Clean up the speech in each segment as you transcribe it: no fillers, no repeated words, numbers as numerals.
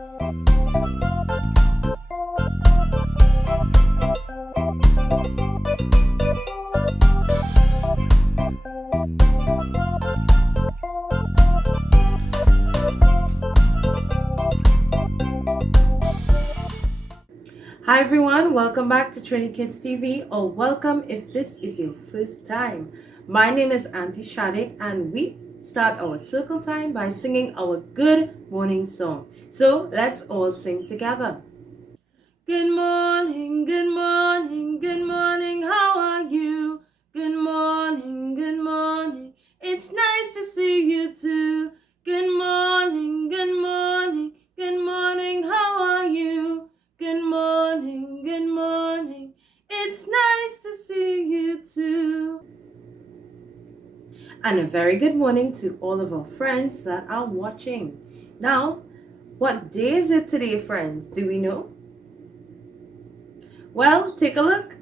Hi everyone, welcome back to TriniKidsTV, or welcome if this is your first time. My name is Auntie Shade and we start our circle time by singing our good morning song. So let's all sing together. Good morning, good morning, good morning, how are you? Good morning, it's nice to see you too. Good morning, good morning, how are you? Good morning, it's nice to see you too. And a very good morning to all of our friends that are watching. Now, what day is it today, friends? Do we know? Well, take a look.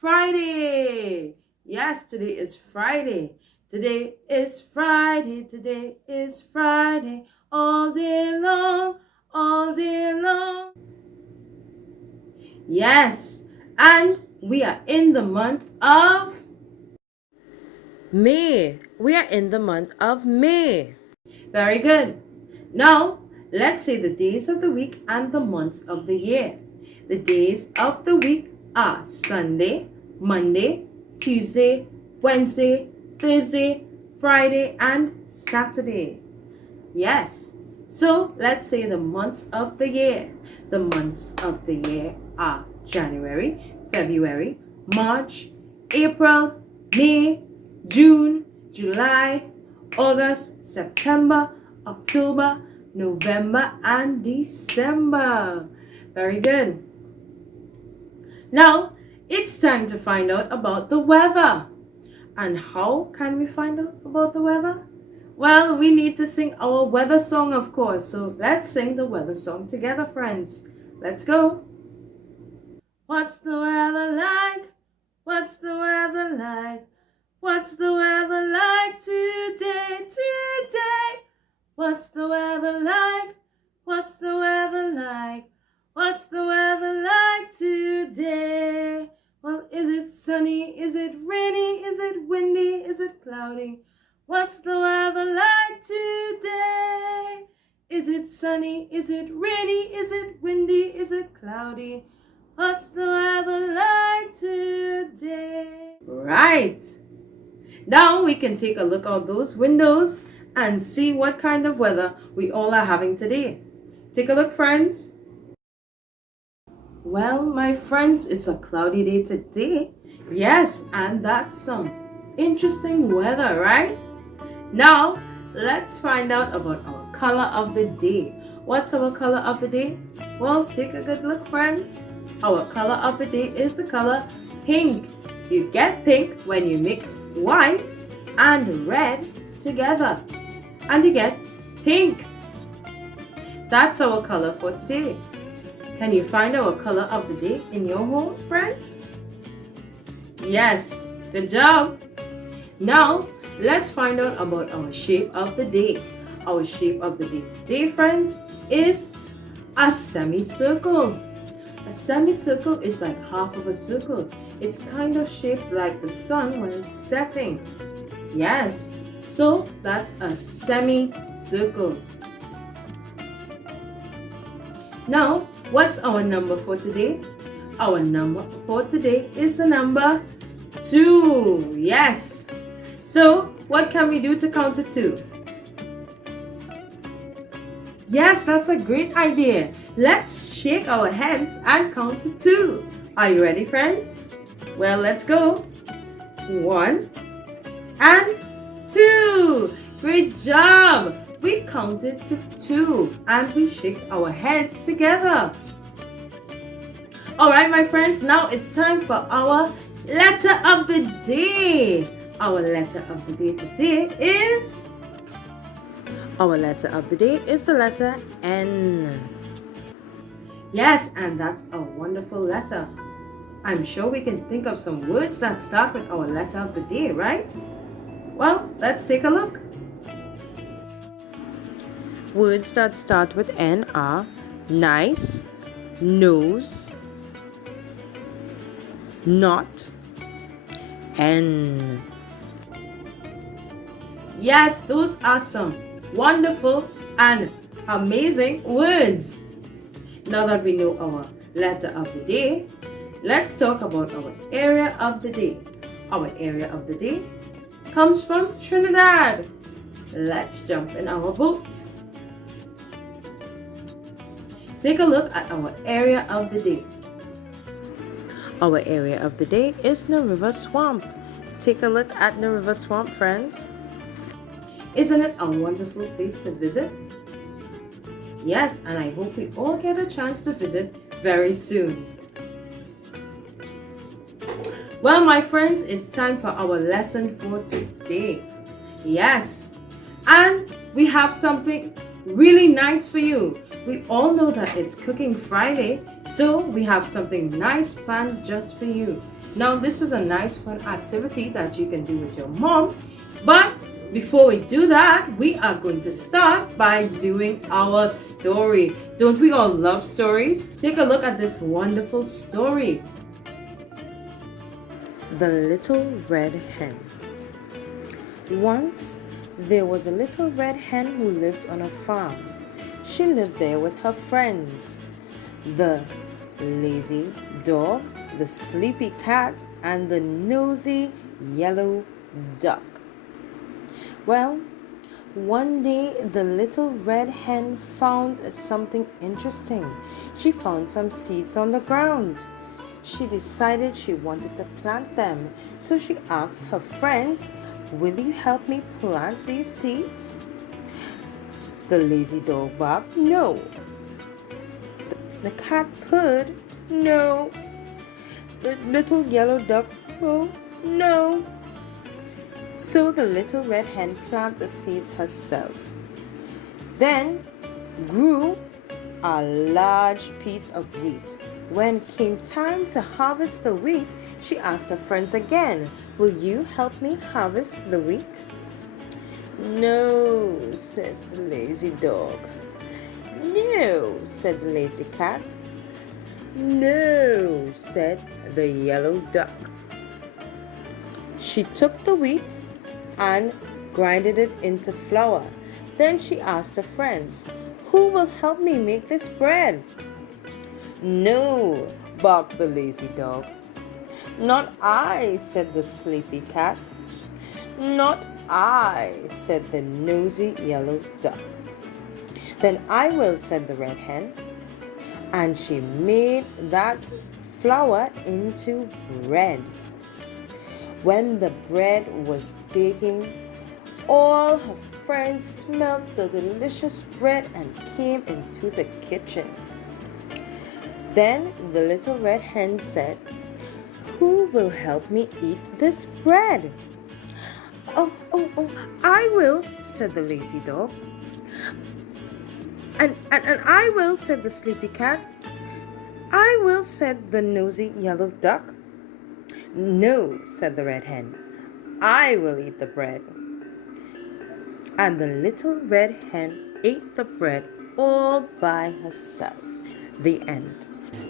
Friday. Yes, today is Friday. Today is Friday. Today is Friday. All day long, all day long. Yes, and we are in the month of May. We are in the month of May. Very good. Now, let's say the days of the week and the months of the year. The days of the week are Sunday, Monday, Tuesday, Wednesday, Thursday, Friday, and Saturday. Yes. So let's say the months of the year. The months of the year are January, February, March, April, May, June, July, August, September, October, November, and December. Very good. Now, it's time to find out about the weather. And how can we find out about the weather? Well, we need to sing our weather song, of course. So let's sing the weather song together, friends. Let's go. What's the weather like? What's the weather like? What's the weather like today? What's the weather like? What's the weather like? What's the weather like today? Well, is it sunny? Is it rainy? Is it windy? Is it cloudy? What's the weather like today? Is it sunny? Is it rainy? Is it windy? Is it cloudy? What's the weather like today? Right. Now we can take a look out those windows and see what kind of weather we all are having today. Take a look, friends. Well, my friends, it's a cloudy day today. Yes, and that's some interesting weather, right? Now, let's find out about our color of the day. What's our color of the day? Well, take a good look, friends. Our color of the day is the color pink. You get pink when you mix white and red together, and you get pink. That's our color for today. Can you find our color of the day in your home, friends? Yes, good job. Now, let's find out about our shape of the day. Our shape of the day today, friends, is a semicircle. A semicircle is like half of a circle. It's kind of shaped like the sun when it's setting. Yes, so that's a semicircle. Now, what's our number for today? Our number for today is the number 2. Yes. So, what can we do to count to 2? Yes, that's a great idea. Let's shake our heads and count to 2. Are you ready, friends? Well, let's go. 1 and 2. Great job. We counted to 2 and we shake our heads together. All right, my friends, now it's time for our letter of the day. Our letter of the day today is... Our letter of the day is the letter N. Yes, and that's a wonderful letter. I'm sure we can think of some words that start with our letter of the day, right? Well, let's take a look. Words that start with N are nice, nose, not, N. Yes, those are some wonderful and amazing words. Now that we know our letter of the day, let's talk about our area of the day. Our area of the day comes from Trinidad. Let's jump in our boats. Take a look at our area of the day. Our area of the day is Nariva Swamp. Take a look at Nariva Swamp, friends. Isn't it a wonderful place to visit? Yes, and I hope we all get a chance to visit very soon. Well, my friends, it's time for our lesson for today. Yes, and we have something really nice for you. We all know that it's Cooking Friday, so we have something nice planned just for you. Now, this is a nice fun activity that you can do with your mom, but before we do that, we are going to start by doing our story. Don't we all love stories? Take a look at this wonderful story. The Little Red Hen. Once, there was a little red hen who lived on a farm. She lived there with her friends, the lazy dog, the sleepy cat, and the nosy yellow duck. Well, one day the little red hen found something interesting. She found some seeds on the ground. She decided she wanted to plant them, so she asked her friends, "Will you help me plant these seeds?" The lazy dog barked, "No." The cat purred, "No." The little yellow duck, "Oh, no." So the little red hen planted the seeds herself. Then grew a large piece of wheat. When came time to harvest the wheat, she asked her friends again, "Will you help me harvest the wheat?" "No," said the lazy dog. "No," said the lazy cat. "No," said the yellow duck. She took the wheat and grinded it into flour. Then she asked her friends, "Who will help me make this bread?" "No," barked the lazy dog. "Not I," said the sleepy cat. "Not I," said the nosy yellow duck. "Then I will," said the red hen. And she made that flour into bread. When the bread was baking, all her friends smelled the delicious bread and came into the kitchen. Then the little red hen said, "Who will help me eat this bread?" Oh, I will," said the lazy dog. And I will," said the sleepy cat. "I will," said the nosy yellow duck. "No," said the red hen. "I will eat the bread." And the little red hen ate the bread all by herself. The end.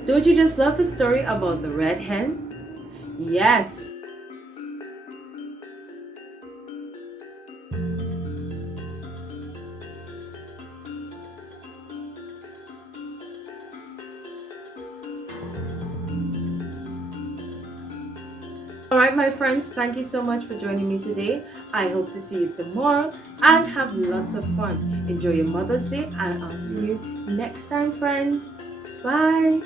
Don't you just love the story about the red hen? Yes. Alright, my friends, thank you so much for joining me today. I hope to see you tomorrow and have lots of fun. Enjoy your Mother's Day, and I'll see you next time, friends. Bye.